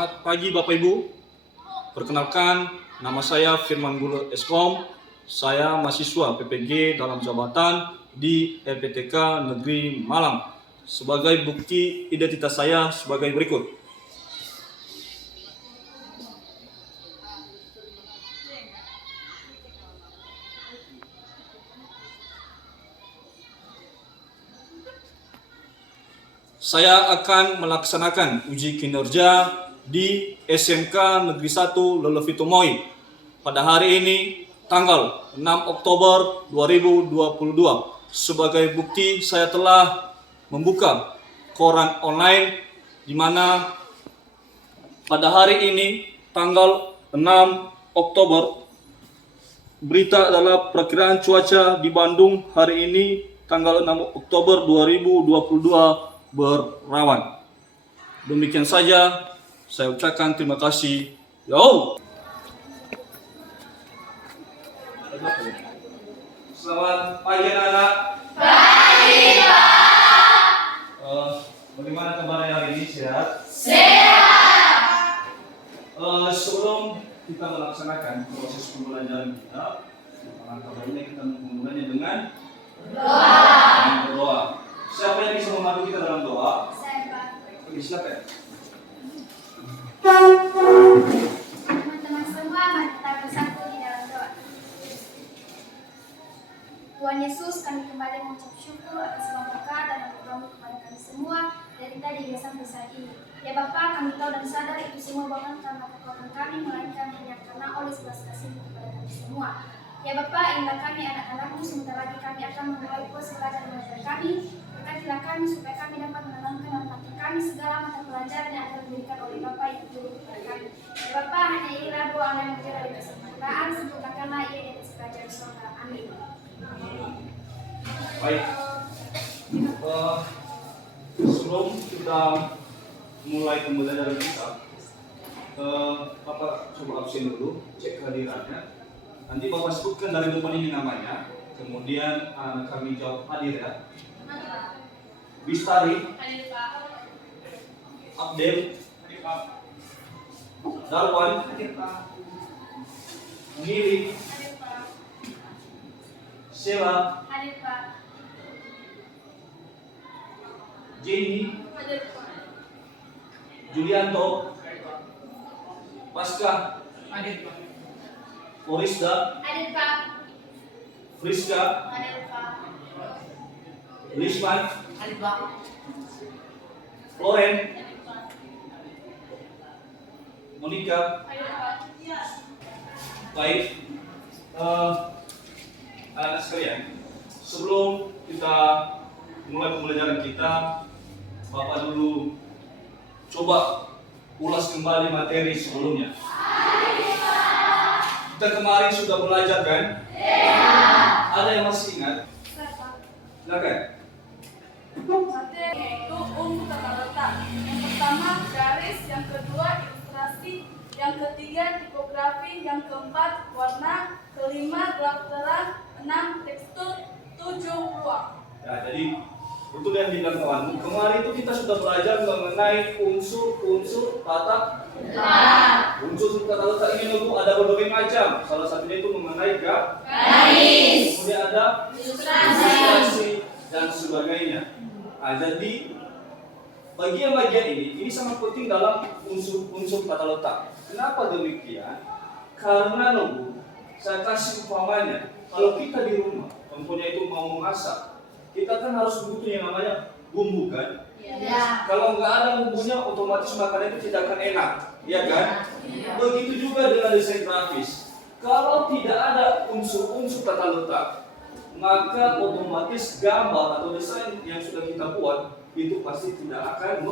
Selamat pagi Bapak Ibu. Perkenalkan, nama saya Firman Gula Eskom. Saya mahasiswa PPG dalam jabatan di LPTK Negeri Malang. Sebagai bukti identitas saya sebagai berikut. Saya akan melaksanakan uji kinerja di SMK Negeri 1 Lelevitomoy pada hari ini tanggal 6 Oktober 2022. Sebagai bukti saya telah membuka koran online di mana pada hari ini tanggal 6 Oktober berita adalah perkiraan cuaca di Bandung hari ini tanggal 6 Oktober 2022 berawan. Demikian saja, saya ucapkan terima kasih. Yo. Selamat pagi anak-anak. Pagi, Pak. Bagaimana kabarnya hari ini? Sehat? Sehat. Sebelum kita melaksanakan proses pembelajaran kita, alangkah baiknya kita memulainya dengan berdoa. Siapa yang bisa membantu kita dalam doa? Saya, Pak. Oke, silakan. Teman-teman semua, mari kita bersatu di dalam doa. Tuhan Yesus, kami kembali mengucap syukur atas semua berkat dan anugerah-Mu kepada kami semua dari tadi hingga sampai saat ini. Ya Bapa, kami tahu dan sadar itu semua bukan karena kekuatan kami, melainkan hanya karena oleh sebelas kasih-Mu kepada kami semua. Ya Bapa, inilah kami anak-anak-Mu, sebentar lagi kami akan memulai proses belajar mengajar kami. Berkatilah kami supaya kami dapat menanamkan dalam hati kami segala mata pelajaran yang akan diberikan oleh Bapa yang turun kepada kami. Ya Bapa, hanya inilah doa yang menjadi dari kesempurnaan, sempurnakanlah ia di atas kerajaan surga. Amin. Baik. Sebelum kita mulai pembelajaran kita, Bapak coba absen dulu, cek kehadirannya. Nanti Bapak sebutkan dari depan ini namanya, kemudian kami jawab hadir ya. Bistari, Hadir, Pak. Abdel, Darwan, Gili, Hadir, Pak. Sheila, Hadir, Pak. Jenny, Hadir, Pak. Julianto, Pasca, Forisda, Hadir, Pak. Friska, Hadir, Pak. Lisman, Hadir, Pak. Loren, Monica. Hadir, Pak. Baik, anak-anak sekalian, sebelum kita mulai pembelajaran kita, Bapak dulu coba ulas kembali materi sebelumnya. Kita kemarin sudah belajar kan? Ada yang masih ingat? Silakan. Materi yaitu tata letak. Yang pertama garis, yang kedua ilustrasi, yang ketiga tipografi, yang keempat warna, kelima gelap terang, 6 tekstur, 7 ruang. Ya, jadi untuk yang bilang kawan, kemarin itu kita sudah belajar mengenai unsur tata letak. Unsur tata letak ini itu ada berbagai macam. Salah satunya itu mengenai garis, kemudian ada ilustrasi dan sebagainya. Nah, jadi bagian-bagian ini sangat penting dalam unsur tata letak. Kenapa demikian? Karena saya kasih umpamanya, kalau kita di rumah, contohnya itu mau memasak, kita kan harus butuh yang namanya bumbu kan? Ya. Kalau nggak ada bumbunya, otomatis makanan itu tidak akan enak, ya kan? Begitu juga dengan desain grafis. Kalau tidak ada unsur-unsur tata letak, maka otomatis gambar atau desain yang sudah kita buat itu pasti tidak akan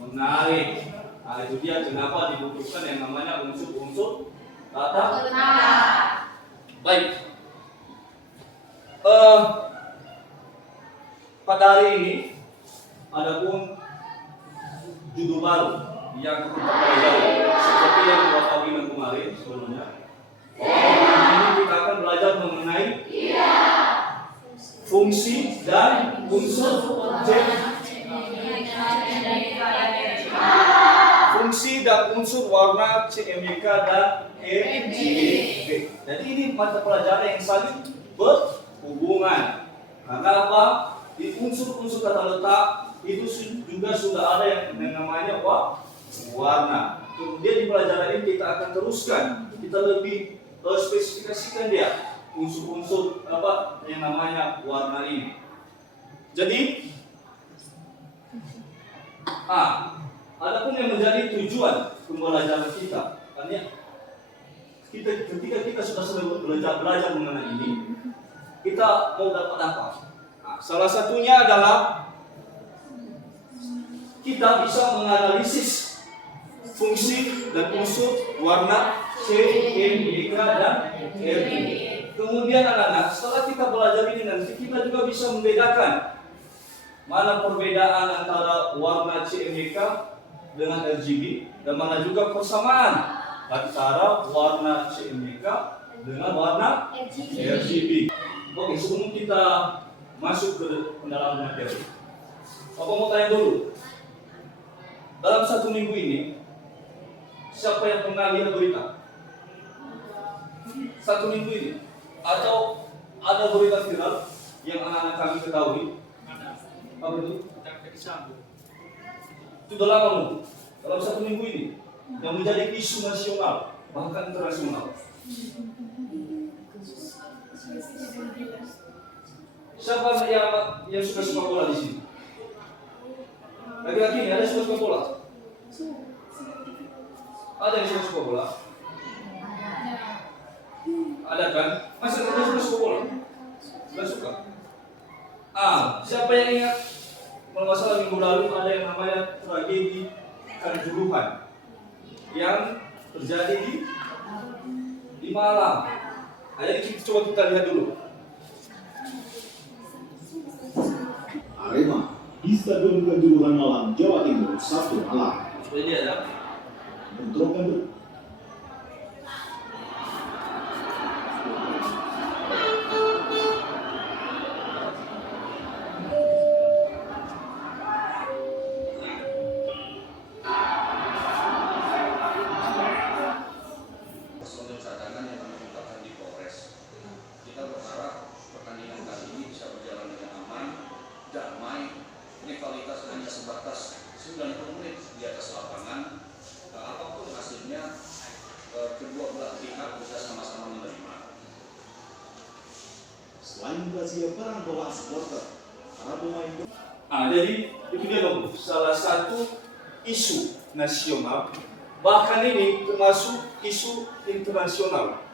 menarik. Nah, itu dia kenapa dibutuhkan yang namanya unsur-unsur tata letak. Baik. Pada hari ini ada pun judul baru yang kita pelajari seperti yang Bapak bilang kemarin sebelumnya. Ini kita akan belajar mengenai fungsi dan unsur objek. Fungsi tidak unsur warna CMYK dan RGB. Jadi ini mata pelajaran yang saling berhubungan. Karena apa? Di unsur-unsur tata letak itu juga sudah ada yang namanya warna. Kemudian di pelajaran ini kita akan teruskan, kita lebih spesifikasikan dia unsur-unsur apa yang namanya warna ini. Jadi, adapun yang menjadi tujuan pembelajaran kita, artinya ketika kita sudah belajar mengenai ini, kita mau dapat apa? Salah satunya adalah kita bisa menganalisis fungsi dan unsur warna CMYK dan RGB. Kemudian anak-anak, setelah kita belajar ini nanti kita juga bisa membedakan mana perbedaan antara warna CMYK dengan RGB dan mana juga persamaan antara warna CMYK dengan warna RGB. Oke, sebelum kita masuk ke dalam materi, Bapak mau tanya dulu. Dalam 1 minggu ini, siapa yang pernah lihat berita? 1 minggu ini? Atau ada berita viral yang anak-anak kami ketahui? Apa itu? Itu udah lama loh. Dalam 1 minggu ini, yang menjadi isu nasional, bahkan internasional. Siapa yang suka sepak bola di sini? Laki-laki ini ada yang suka sepak bola? Ada yang suka sepak bola? Ada kan? Masa kita suka sepak bola? Suka suka? Siapa yang ingat? Kalau nggak salah minggu lalu ada yang namanya tragedi Kanjuruhan yang terjadi di Malang. Jadi coba kita lihat dulu. Arema di Stadion Kanjuruhan Malang, Jawa Timur, Sabtu malam. Coba lihat ya. Bentrokan personil cadangan yang kami tempatkan di Polres. Kita berharap pertandingan kali ini bisa berjalan dengan aman, damai, rivalitas hanya sebatas 90 menit di atas lapangan. Apapun hasilnya, kedua belah pihak bisa sama-sama menerima. selain razia barang bawaan supporter, para pemain Jadi itu dia dong, salah satu isu nasional, bahkan ini termasuk isu internasional.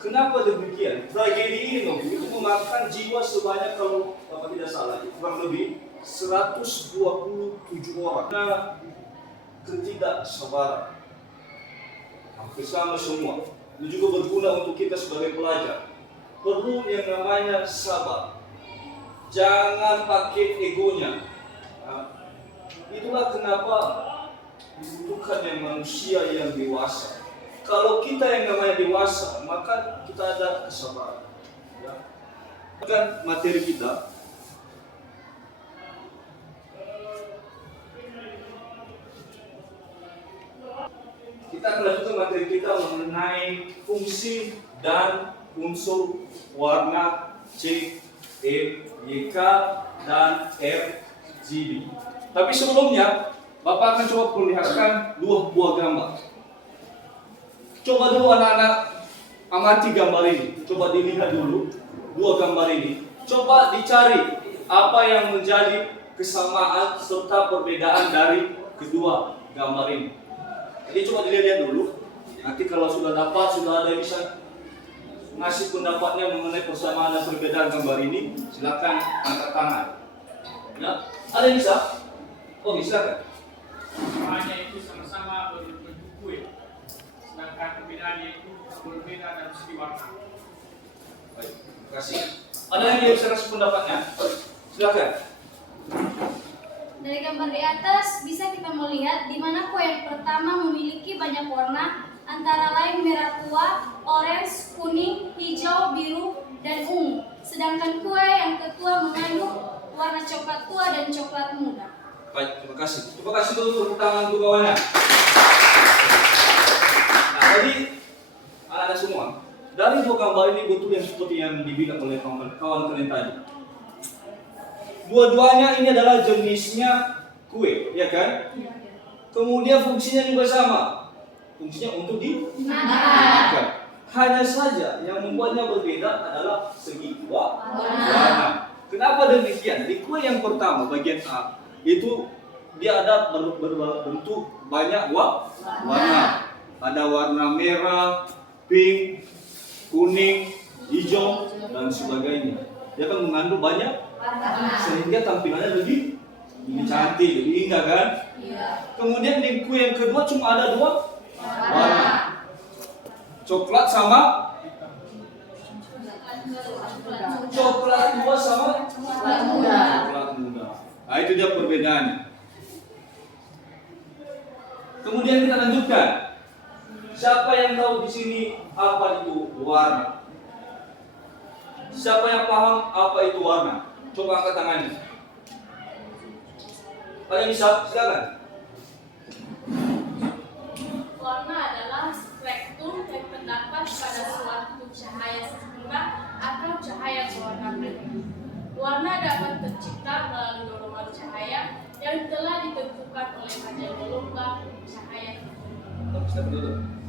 Kenapa demikian? Tragedi ini dong, itu memakan jiwa sebanyak, kalau Bapak tidak salah, kurang lebih 127 orang. Karena ketidaksabaran, hampir sama semua. Ini juga berguna untuk kita sebagai pelajar. Perlu yang namanya sabar. Jangan pakai egonya. Itulah kenapa dibutuhkan yang manusia yang dewasa. Kalau kita yang namanya dewasa, maka kita ada kesabaran. Ya. Kan materi kita. Kita akan lanjutkan materi kita mengenai fungsi dan unsur warna CMYK dan RGB. Tapi sebelumnya, Bapak akan coba perlihatkan 2 buah gambar. Coba dulu anak-anak amati gambar ini. Coba dilihat dulu 2 gambar ini. Coba dicari apa yang menjadi kesamaan serta perbedaan dari kedua gambar ini. Jadi coba dilihat dulu. Nanti kalau sudah dapat, sudah ada yang bisa ngasih pendapatnya mengenai persamaan dan perbedaan gambar ini, silakan angkat tangan. Ya, ada yang bisa? Oh, silakan. Semuanya itu sama-sama berbentuk kue, sedangkan perbedaannya itu berbeda dalam segi warna. Baik, terima kasih. Ada yang bisa kasih pendapatnya? Silakan. Dari gambar di atas bisa kita melihat di mana kue yang pertama memiliki banyak warna, antara lain merah tua, orange, kuning, hijau, biru, dan ungu. Sedangkan kue yang kedua mengandung warna coklat tua dan coklat muda. Baik, terima kasih. Coba kasih dulu tepuk tangan untuk kawannya. Dari dua gambar ini betul yang seperti yang dibilang oleh kawan kalian tadi. Dua-duanya ini adalah jenisnya kue, ya kan? Kemudian fungsinya juga sama. Fungsinya untuk dimakan. Hanya saja yang membuatnya berbeda adalah segi warna. Kenapa demikian? Di kue yang pertama bagian A itu dia ada berbentuk banyak warna. Ada warna merah, pink, kuning, hijau dan sebagainya. Dia kan mengandung banyak sehingga tampilannya lebih cantik, lebih indah kan? Kemudian di kue yang kedua cuma ada dua warna. Coklat sama coklat tua sama coklat muda. Nah, itu dia perbedaannya. Kemudian kita lanjutkan. Siapa yang tahu di sini apa itu warna? Siapa yang paham apa itu warna? Coba angkat tangannya. Kalian bisa? Silakan. Warna adalah spektrum yang terdapat pada suatu cahaya seimbang atau cahaya berwarna biru. Warna dapat tercipta melalui dorongan cahaya yang telah ditentukan oleh kadar gelombang cahaya.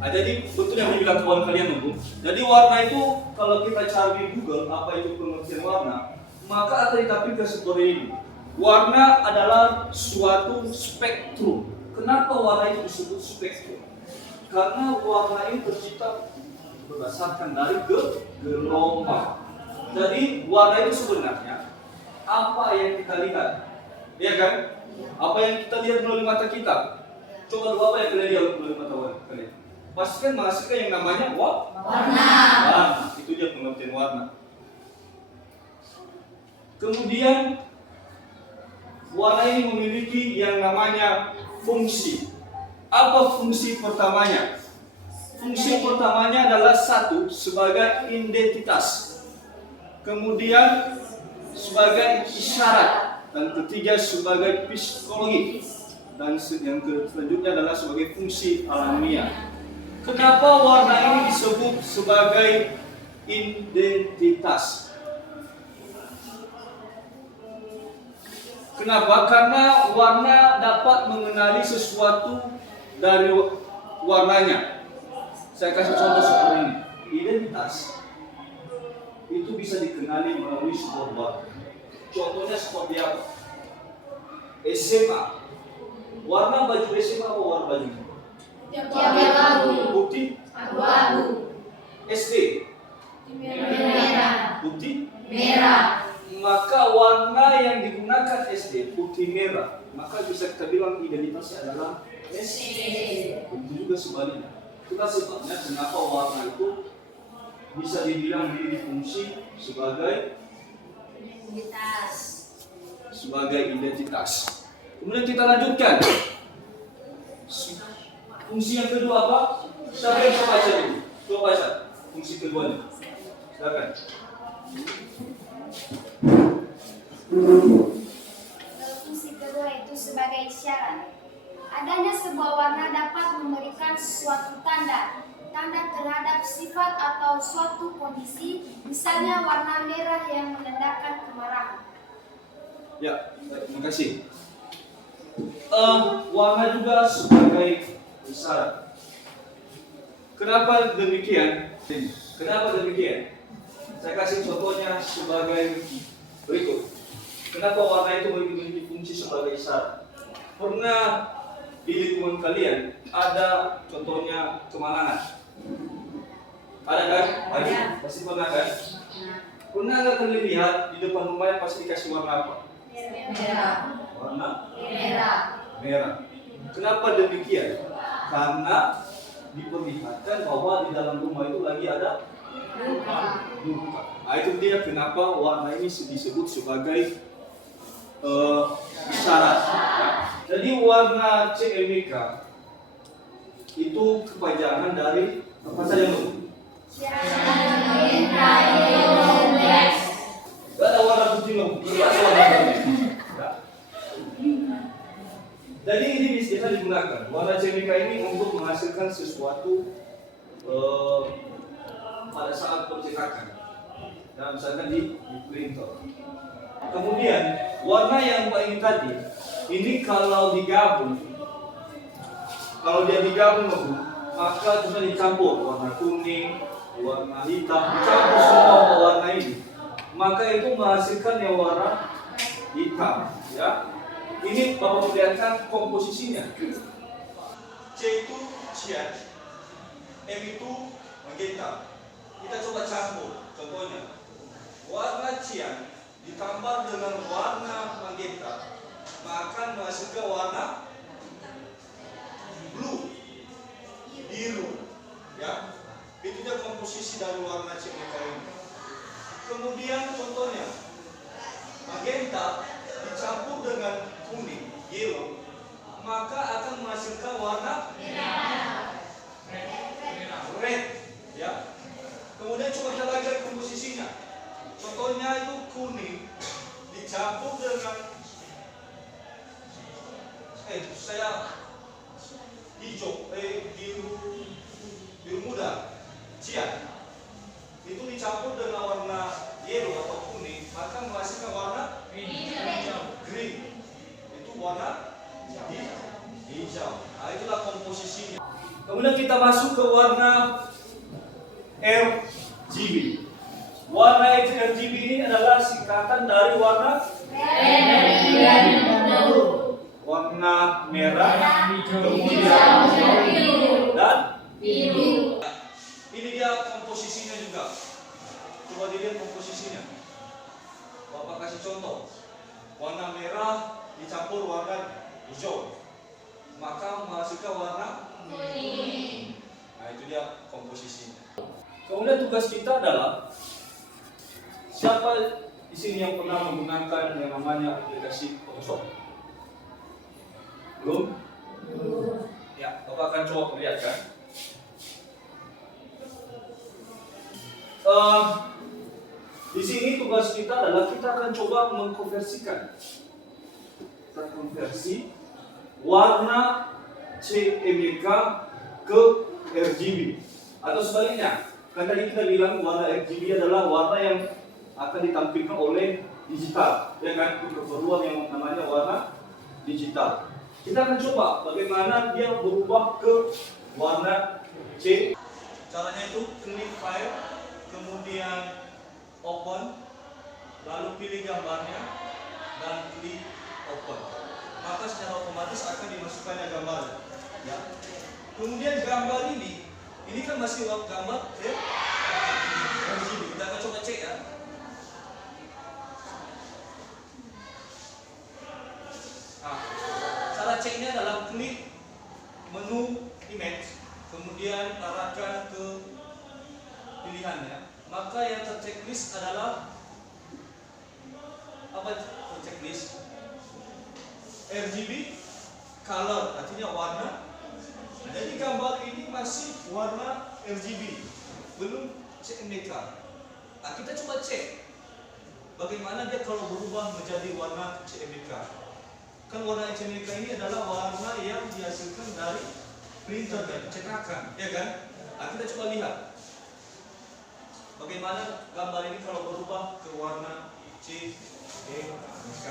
Jadi betul yang dibilang kawan kalian itu. Jadi warna itu kalau kita cari di Google apa itu pengertian warna, maka akan ditampilkan seperti ini. Warna adalah suatu spektrum. Kenapa warna itu disebut spektrum? Karena warna ini tercipta berdasarkan dari gelombang. Jadi warna itu sebenarnya apa yang kita lihat, ya kan? Apa yang kita lihat melalui mata kita. Coba apa yang kalian lihat melalui mata kalian? Pastikan menghasilkan yang namanya warna. Itu dia pengertian warna. Kemudian warna ini memiliki yang namanya fungsi. Apa fungsi pertamanya? Fungsi pertamanya adalah satu, sebagai identitas. Kemudian sebagai isyarat. Dan ketiga sebagai psikologi. Dan yang selanjutnya adalah sebagai fungsi alamiah. Kenapa warna ini disebut sebagai identitas? Kenapa? Karena warna dapat mengenali sesuatu dari warnanya. Saya kasih contoh seperti ini. Identitas itu bisa dikenali melalui sebuah warna. Contohnya seperti apa? SMA. Warna baju SMA apa warna baju? Abu-abu. Bukti? Abu-abu. SD. Merah. Bukti? Merah. Maka warna yang digunakan SD putih merah, maka bisa kita bilang identitasnya adalah SD. Itu juga sebaliknya. Kita sebabnya kenapa warna itu bisa dibilang berfungsi sebagai identitas. Kemudian kita lanjutkan. Fungsi yang kedua apa? Siapa yang bisa baca dulu? Coba baca fungsi keduanya. Silakan. Fungsi kedua itu sebagai isyarat. Adanya sebuah warna dapat memberikan suatu tanda terhadap sifat atau suatu kondisi, misalnya warna merah yang menandakan kemarahan. Ya, terima kasih. Warna juga sebagai isyarat. Kenapa demikian? Saya kasih contohnya sebagai berikut. Kenapa warna itu memiliki fungsi sebagai isyarat? Pernah di lingkungan kalian ada contohnya kemalangan? Ada kan? Pasti pernah kan? Pernah nggak kalian lihat di depan rumahnya pasti dikasih warna apa? Merah. Warna Merah. Kenapa demikian? Karena diperlihatkan bahwa di dalam rumah itu lagi ada duka. Nah, itu dia kenapa warna ini disebut sebagai isyarat. Jadi warna CMYK itu kepanjangan dari apa saja dulu? Gak ada warna putih loh, ada warna putih. Jadi ini biasa digunakan warna CMYK ini untuk menghasilkan sesuatu pada saat percetakan. Dan misalkan di printer. Kemudian warna yang paling tadi, ini kalau digabung, kalau dia digabung, maka cuma dicampur warna kuning, warna hitam, dicampur semua warna ini, maka itu menghasilkan yang warna hitam. Ya, ini Bapak perlihatkan komposisinya. C itu cian, M itu magenta. Kita coba campur. Contohnya, warna cian ditambah dengan warna magenta, maka menghasilkan warna blue, biru. Ya, itu dia komposisi dari warna CMYK ini. Kemudian contohnya, magenta dicampur dengan kuning, yellow, maka akan menghasilkan warna red. Ya. Kemudian coba kita lihat komposisinya. Contohnya itu kuning dicampur dengan hijau, biru muda, cian. Itu dicampur dengan warna yellow atau kuning, maka menghasilkan warna green. Itu warna hijau. Nah, itulah komposisinya. Kemudian kita masuk ke warna RGB. Warna RGB ini adalah singkatan dari warna warna merah, kemudian dan biru. Ini dia komposisinya juga. Coba dilihat komposisinya. Bapak kasih contoh. Warna merah dicampur warna hijau, maka menghasilkan warna kuning. Nah, itu dia komposisinya. Kemudian tugas kita adalah, siapa di sini yang pernah menggunakan yang namanya aplikasi Photoshop? Belum? Ya, Bapak akan coba perlihatkan. Di sini tugas kita adalah kita akan coba mengkonversikan. Kita konversi warna CMYK ke RGB atau sebaliknya. Kan tadi kita bilang warna RGB adalah warna yang akan ditampilkan oleh digital, ya kan? Untuk keperluan yang namanya warna digital. Kita akan coba bagaimana dia berubah ke warna C. Caranya itu klik file, kemudian open, lalu pilih gambarnya dan klik open. Maka secara otomatis akan dimasukkannya gambar. Ya. Kemudian gambar ini kan masih gambar ya. Kita akan coba cek ya. Nah, cara ceknya adalah klik menu image, kemudian arahkan ke pilihannya. Maka yang terchecklist adalah apa? Terchecklist RGB color, artinya warna. Jadi gambar ini masih warna RGB, belum CMYK. Nah, kita coba cek bagaimana dia kalau berubah menjadi warna CMYK. Kan warna CMYK ini adalah warna yang dihasilkan dari printer dan cetakan, ya kan? Nah, kita coba lihat bagaimana gambar ini kalau berubah ke warna CMYK.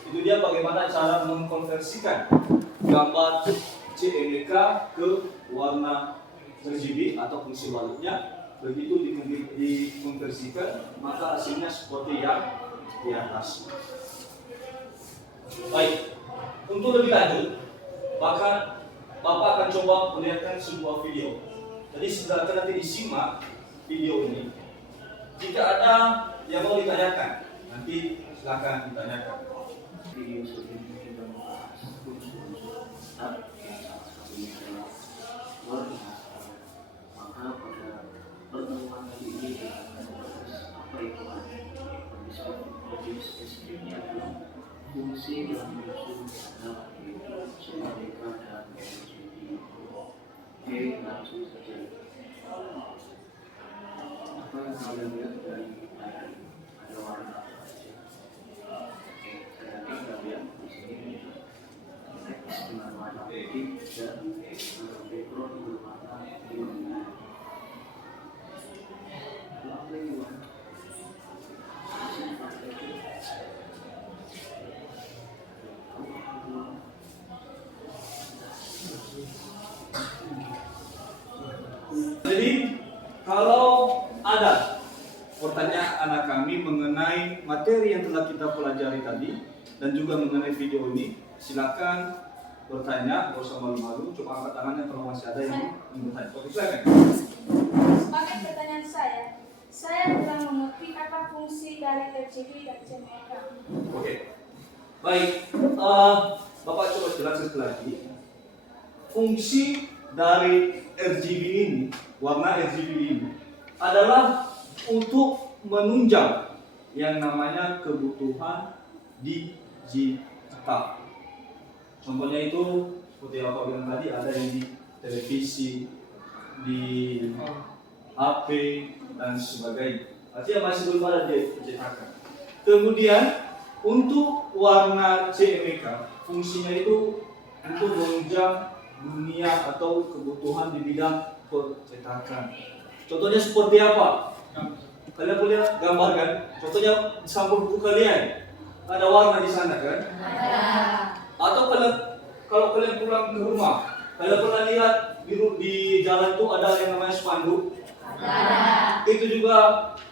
Itu dia bagaimana cara mengkonversikan gambar CMYK ke warna RGB atau fungsi baliknya. Begitu dikonversikan, maka hasilnya seperti yang di atas. Baik, untuk lebih lanjut, maka Bapak akan coba melihatkan sebuah video. Jadi silakan nanti disimak video ini. Jika ada yang mau ditanyakan, nanti silakan ditanyakan. Video sebelumnya kita membahas unsur-unsur yang salah satunya adalah warna. Maka pada pertemuan kali ini kita akan membahas apa itu warna. Lebih spesifiknya adalah fungsi dan unsur dalam CMYK dan RGB. Oke, langsung saja. Apa yang kalian lihat dari ada warna apa saja? Kalian di sini teks dengan warna putih dan background berwarna biru. materi yang telah kita pelajari tadi dan juga mengenai video ini, silakan bertanya, gak usah malu-malu. Coba angkat tangannya kalau masih ada yang ingin bertanya. Oke, silakan. Sebagai pertanyaan saya kurang mengerti apa fungsi dari RGB dan CMYK. Oke, baik. Bapak coba jelaskan sekali lagi. Fungsi dari RGB ini, warna RGB ini adalah untuk menunjang yang namanya kebutuhan digital. Contohnya itu seperti yang Bapak bilang tadi, ada yang di televisi, di HP dan sebagainya. Artinya masih belum ada dicetakan. Kemudian untuk warna CMYK fungsinya itu untuk menunjang dunia atau kebutuhan di bidang percetakan. Contohnya seperti apa? Kalian boleh gambarkan. Contohnya sampul buku kalian ada warna di sana kan? Ada. Atau kalau kalian pulang ke rumah, kalian pernah lihat di jalan itu ada yang namanya spanduk? Ada. Itu juga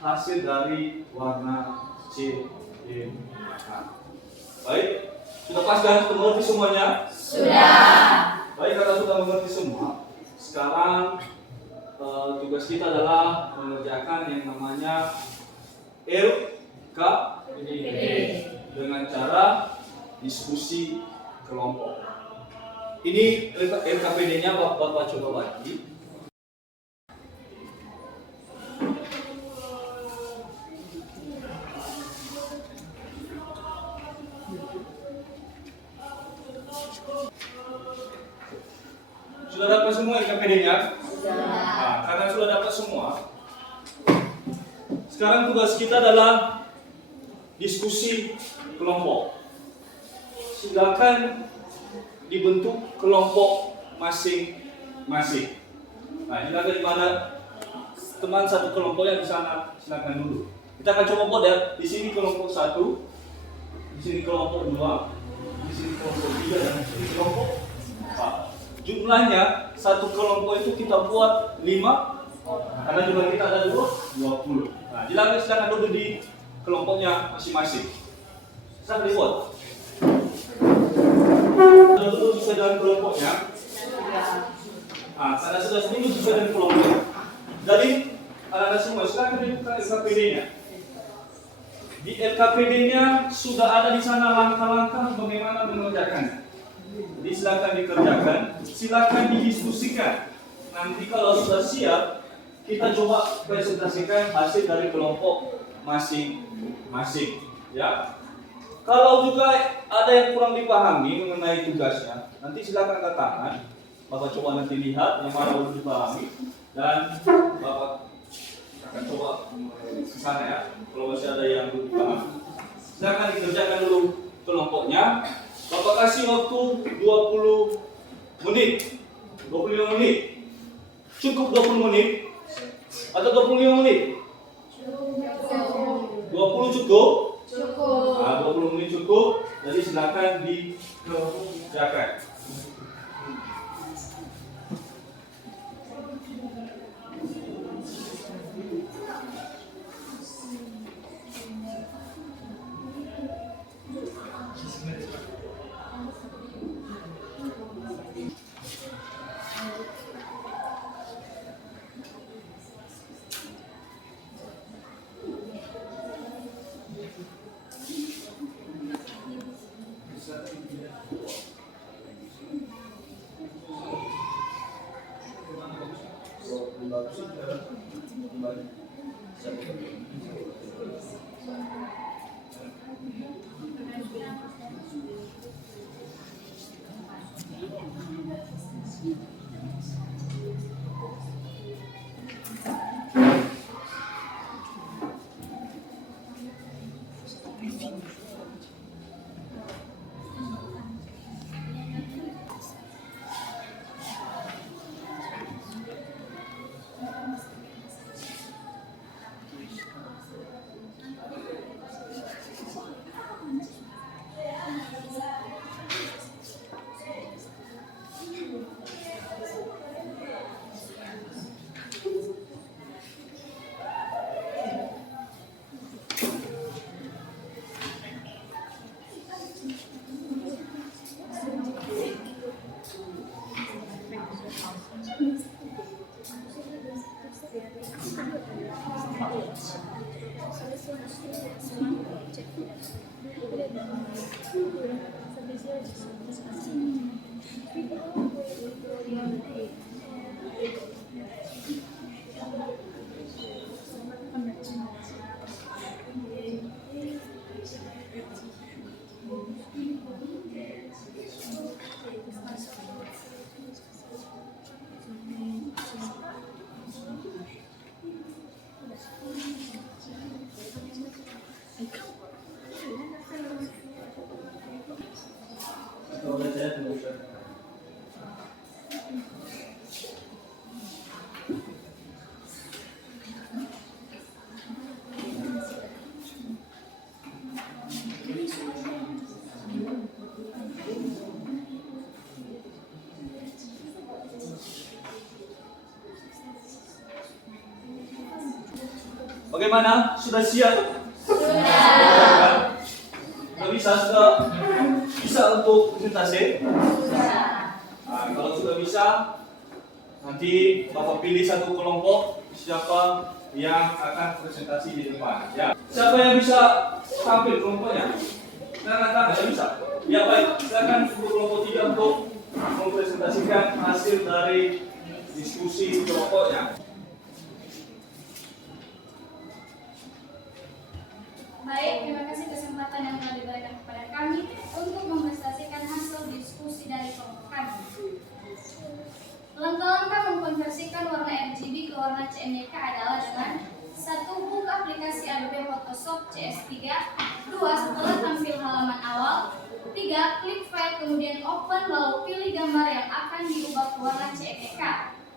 hasil dari warna CMYK. Baik, sudah pas kan? Mengerti semuanya? Sudah. Baik, kalau sudah mengerti semua, sekarang tugas kita adalah mengerjakan yang namanya LKPD dengan cara diskusi kelompok. Ini LKPD-nya Bapak coba bagi. Sudah dapat semua LKPD-nya? Sudah. Nah, karena sudah dapat semua, sekarang tugas kita adalah diskusi kelompok. Silakan dibentuk kelompok masing-masing. Nah, silakan di mana teman satu kelompoknya di sana, silakan dulu. Kita akan coba buat ya. Di sini kelompok 1, di sini kelompok 2, di sini kelompok 3 dan di sini kelompok 4. Jumlahnya satu kelompok itu kita buat 5, karena jumlah kita ada 20. Nah, silakan duduk di kelompoknya masing-masing. Silakan dibuat. Sudah duduk sesuai dengan kelompoknya. Nah, karena sudah duduk sesuai dengan kelompoknya. Jadi, anak-anak semua silakan dibuka LKPD-nya. Di LKPD-nya sudah ada di sana langkah-langkah bagaimana mengerjakannya. Jadi silakan dikerjakan, silakan didiskusikan. Nanti kalau sudah siap, kita coba presentasikan hasil dari kelompok masing-masing. Ya. Kalau juga ada yang kurang dipahami mengenai tugasnya, nanti silakan katakan. Bapak coba nanti lihat yang mana belum dipahami dan Bapak akan coba ke sana ya. Kalau masih ada yang belum dipahami, silakan dikerjakan dulu kelompoknya. Bapak kasih waktu 20 menit, 25 menit. Cukup 20 menit atau 25 menit? 20 cukup? Cukup. Nah, 20 menit cukup. Jadi silakan dikerjakan. Bagaimana? Sudah siap? Sudah. Sudah bisa untuk presentasi? Nah, kalau sudah bisa, nanti Bapak pilih satu kelompok siapa yang akan presentasi di depan. Ya. Siapa yang bisa tampil kelompoknya? Tangan-tangan yang bisa. Ya baik, silakan untuk kelompok 3 untuk mempresentasikan hasil dari diskusi kelompoknya. Baik, terima kasih kesempatan yang telah diberikan kepada kami untuk mempresentasikan hasil diskusi dari kelompok kami. Langkah-langkah mengkonversikan warna RGB ke warna CMYK adalah dengan 1. Buka aplikasi Adobe Photoshop CS3. 2. Setelah tampil halaman awal. 3. Klik file kemudian open lalu pilih gambar yang akan diubah ke warna CMYK.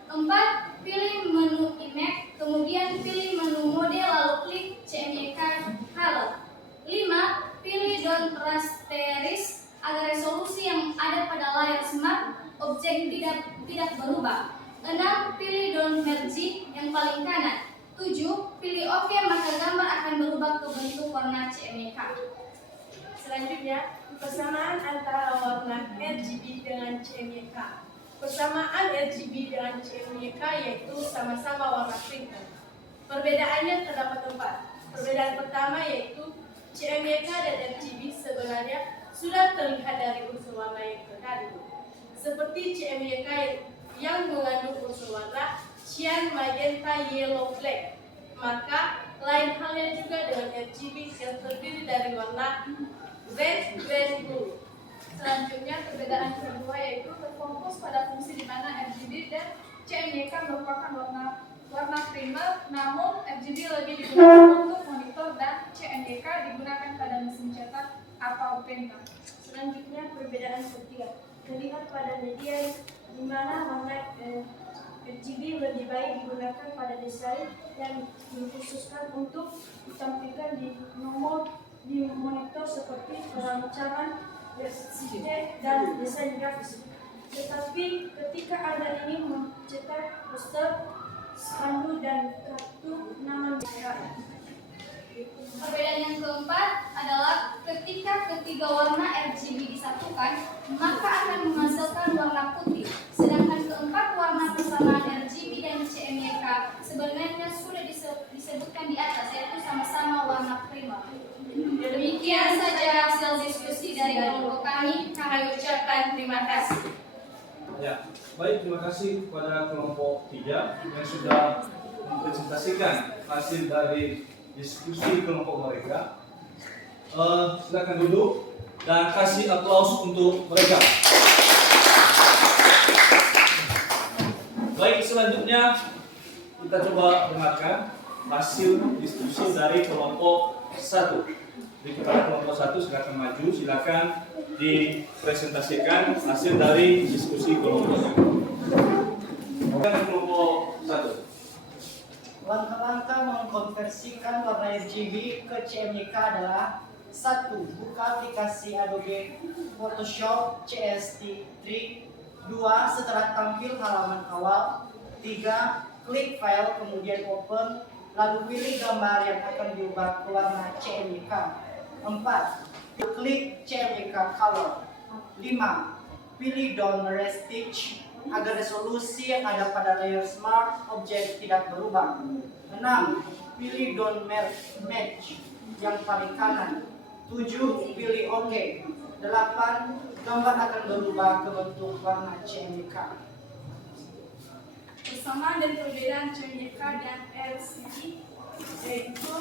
4. Pilih menu image, kemudian pilih menu mode lalu klik CMYK color. 5. Pilih don't rasterize agar resolusi yang ada pada layar smart objek tidak berubah. 6. Pilih don't merge yang paling kanan. 7. Pilih OK maka gambar akan berubah ke bentuk warna CMYK. Selanjutnya, persamaan antara warna RGB dengan CMYK. Persamaan RGB dengan CMYK yaitu sama-sama warna printer. Perbedaannya terdapat 4. Perbedaan pertama yaitu CMYK dan RGB sebenarnya sudah terlihat dari unsur warna yang terkandung. Seperti CMYK yang mengandung unsur warna cyan, magenta, yellow, black. Maka lain halnya juga dengan RGB yang terdiri dari warna red, green, blue. Selanjutnya, perbedaan kedua yaitu terfokus pada fungsi di mana RGB dan CMYK merupakan warna primer, namun RGB lebih digunakan untuk monitor dan CMYK digunakan pada mesin cetak atau printer. Selanjutnya, perbedaan ketiga terlihat pada media di mana warna RGB lebih baik digunakan pada desain yang dikhususkan untuk ditampilkan di monitor seperti perancangan dan desain grafis. Tetapi ketika Anda ingin mencetak poster, spanduk dan kartu nama negara. Perbedaan yang keempat adalah ketika ketiga warna RGB disatukan, maka akan menghasilkan warna putih. Sedangkan keempat warna persamaan RGB dan CMYK sebenarnya sudah disebutkan di atas, yaitu sama-sama warna primer. Demikian saja hasil diskusi dari kelompok kami. Kami ucapkan terima kasih. Ya, baik, terima kasih kepada kelompok 3 yang sudah mempresentasikan hasil dari diskusi kelompok mereka. Silakan duduk dan kasih aplaus untuk mereka. Baik, selanjutnya kita coba dengarkan hasil diskusi dari kelompok 1. Jadi kepada kelompok 1 silakan maju, silakan dipresentasikan hasil dari diskusi kelompoknya. Kelompok 1. Langkah-langkah mengkonversikan warna RGB ke CMYK adalah 1. Buka aplikasi Adobe Photoshop CS3. 2. Setelah tampil halaman awal. 3. Klik file kemudian open lalu pilih gambar yang akan diubah ke warna CMYK. 4. Klik CMYK color. 5. Pilih don't rasterize agar resolusi yang ada pada layar smart objek tidak berubah. 6. Pilih don't match yang paling kanan. 7. Pilih OK. 8. gambar akan berubah ke bentuk warna CMYK. Persamaan dan perbedaan CMYK dan LCD yaitu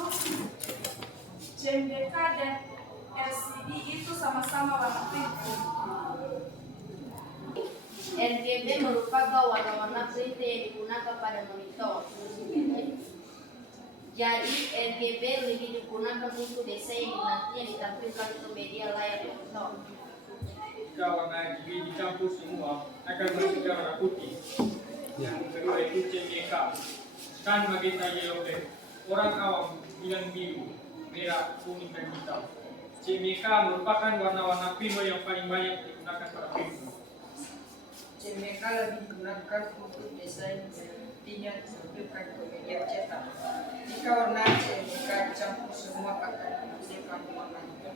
CMYK dan LCD itu sama-sama warna printing. RGB merupakan warna-warna printer yang digunakan pada monitor. Jadi RGB lebih digunakan untuk desain yang nantinya ditampilkan ke media layar monitor. Jika warna RGB dicampur semua akan menghasilkan warna putih. Yang kedua itu CMYK, kan magenta yellow red. Orang awam bilang biru, merah, kuning dan hitam. CMYK merupakan warna-warna primer yang paling banyak digunakan pada printer. CMYK lebih digunakan untuk desain yang nantinya ditampilkan ke media cetak. Jika warna CMYK dicampur semua akan menghasilkan warna hitam.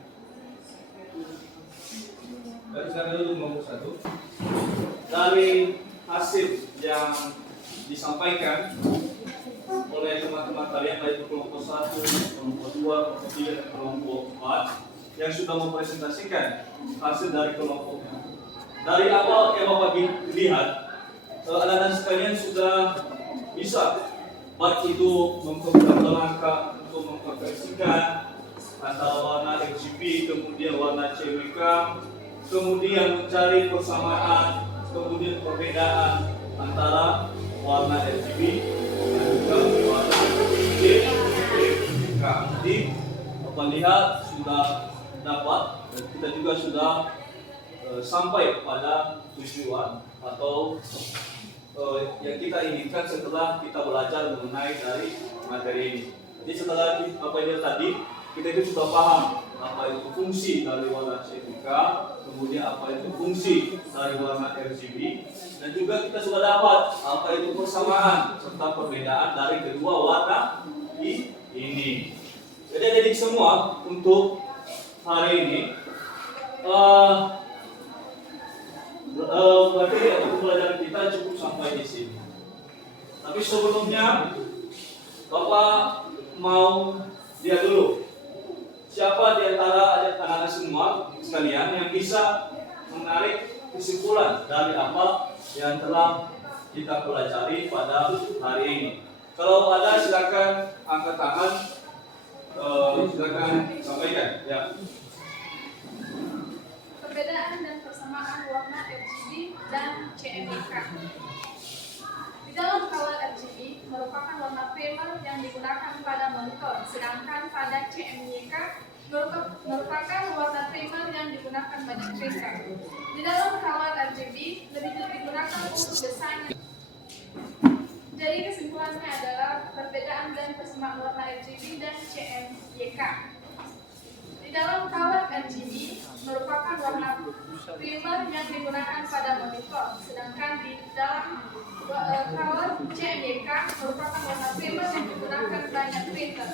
Baik, sekarang dulu nomor 1. Dari hasil yang disampaikan oleh teman-teman kalian baik kelompok 1, kelompok 2, kelompok 3, dan kelompok 4 yang sudah mempresentasikan hasil dari kelompoknya. Dari awal yang Bapak lihat, anak-anak sekalian sudah bisa baik itu memperbaiki langkah untuk memperbaikkan antara warna RGB, kemudian warna CMYK, kemudian mencari persamaan, kemudian perbedaan antara warna RGB dan juga warna CMYK. Jadi Bapak lihat sudah dapat, dan kita juga sudah sampai pada tujuan atau yang kita inginkan setelah kita belajar mengenai dari materi ini. Jadi setelah apa yang tadi kita itu sudah paham apa itu fungsi dari warna CMYK, kemudian apa itu fungsi dari warna RGB, dan juga kita sudah dapat apa itu persamaan serta perbedaan dari kedua warna ini. Jadi adik semua untuk hari ini berarti untuk pelajaran kita cukup sampai di sini. Tapi sebelumnya Bapak mau lihat dulu siapa di antara anak-anak semua sekalian yang bisa menarik kesimpulan dari apa yang telah kita pelajari pada hari ini. Kalau ada silakan angkat tangan, silakan sampaikan. Ya. Perbedaan dan persamaan warna RGB dan CMYK. Di dalam kawal RGB merupakan warna primer yang digunakan pada monitor, sedangkan pada CMYK merupakan warna primer yang digunakan pada printer. Di dalam kawal RGB lebih digunakan untuk desain. Jadi kesimpulannya adalah perbedaan dan persamaan warna RGB dan CMYK. Di dalam kawal RGB merupakan warna primer yang digunakan pada monitor, sedangkan di dalam kawal CMYK merupakan warna primer yang digunakan banyak printer.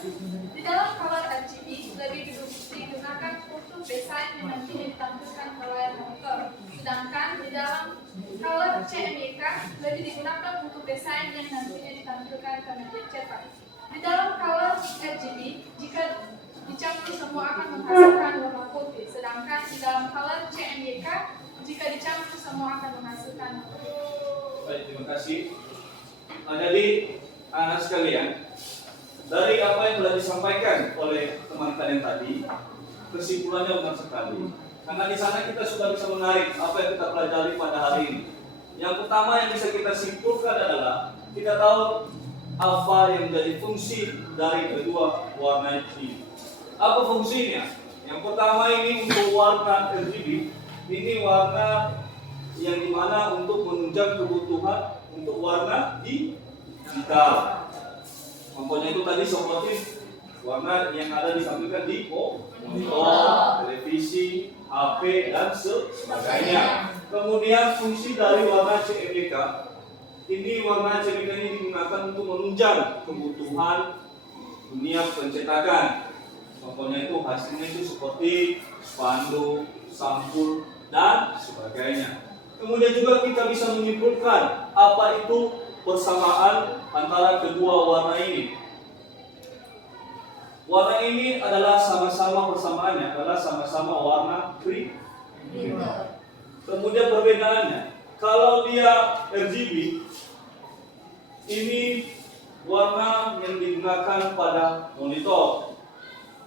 Di dalam kawal RGB lebih digunakan untuk desain yang nantinya ditampilkan ke layar monitor, sedangkan di dalam kawal CMYK lebih digunakan untuk desain yang nantinya ditampilkan ke media cetak. Di dalam kawal RGB, jika dicampur semua akan menghasilkan warna putih, sedangkan di dalam kawal CMYK jika dicampur semua akan menghasilkan warna putih. Baik, terima kasih. Jadi anak sekalian, dari apa yang telah disampaikan oleh teman kalian tadi, kesimpulannya benar sekali. Karena di sana kita sudah bisa menarik apa yang kita pelajari pada hari ini. Yang pertama yang bisa kita simpulkan adalah kita tahu apa yang menjadi fungsi dari kedua warna ini. Apa fungsinya? Yang pertama ini untuk warna RGB, ini warna yang dimana untuk menunjang kebutuhan untuk warna digital. Contohnya itu tadi seperti warna yang ada ditampilkan di monitor, televisi, HP, dan sebagainya. Kemudian fungsi dari warna CMYK, ini warna CMYK ini digunakan untuk menunjang kebutuhan dunia pencetakan. Contohnya itu hasilnya itu seperti spanduk, sampul, dan sebagainya. Kemudian juga kita bisa menyimpulkan apa itu persamaan antara kedua warna ini. Warna ini adalah sama-sama persamaannya adalah sama-sama warna primer. perbedaannya. Kalau dia RGB, ini warna yang digunakan pada monitor.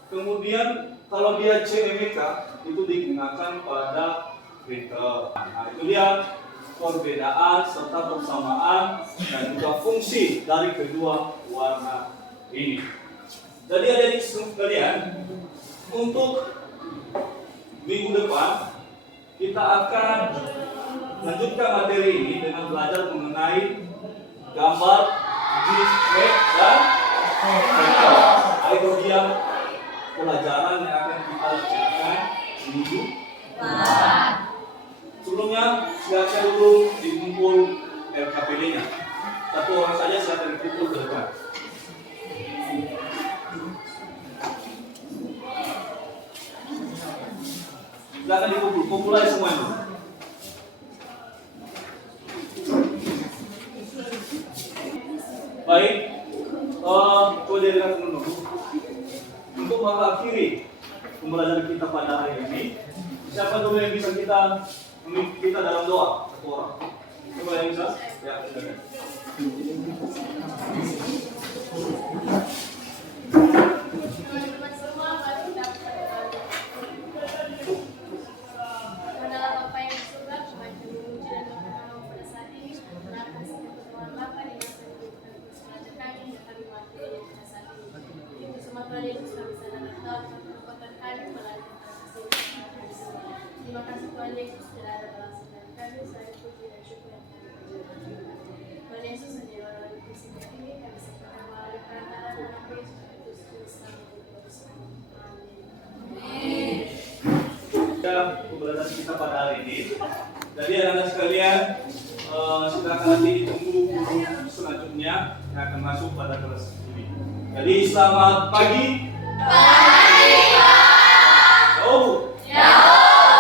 Kemudian kalau dia CMYK itu digunakan pada printer. Nah, itu dia perbedaan serta persamaan dan juga fungsi dari kedua warna ini. Jadi adik-adik sekalian, untuk minggu depan kita akan lanjutkan materi ini dengan belajar mengenai gambar, JPEG dan vektor. Itu dia pelajaran yang akan kita lakukan minggu depan. Sebelumnya silakan dulu dikumpul LKPD-nya. Satu orang saja silakan dikumpul ke depan. Silakan kumpul aja semuanya. Baik, coba jadikan dulu. Untuk mengakhiri pembelajaran kita pada hari ini, siapa dulu yang bisa kita dalam doa? Satu orang. Coba yang bisa? Ya, silakan. Teman-teman semua, mari kita berdoa. Adalah Bapa yang di surga, kemajuan memuji dan berkenan pada saat ini, menaikkan segala pertolongan Bapa di masa hidup dan bersemangat kami yang kami mati dan pada saat ini. Itu semua Tuhan Yesus kami sadar dan tahu tentang kekuatan kami melalui kasih kami semua. Terima kasih Tuhan Yesus, tidak ada balasan dari kami, saya puji dan syukur yang kami panjatkan. Tuhan Yesus hanya orang di sini ini kami sertakan melalui perantaraan anak Yesus Kristus kami terus. Amin. Pembelajaran kita pada hari ini. Jadi anak-anak sekalian, silakan nanti ditunggu guru selanjutnya yang akan masuk pada kelas ini. Jadi selamat pagi.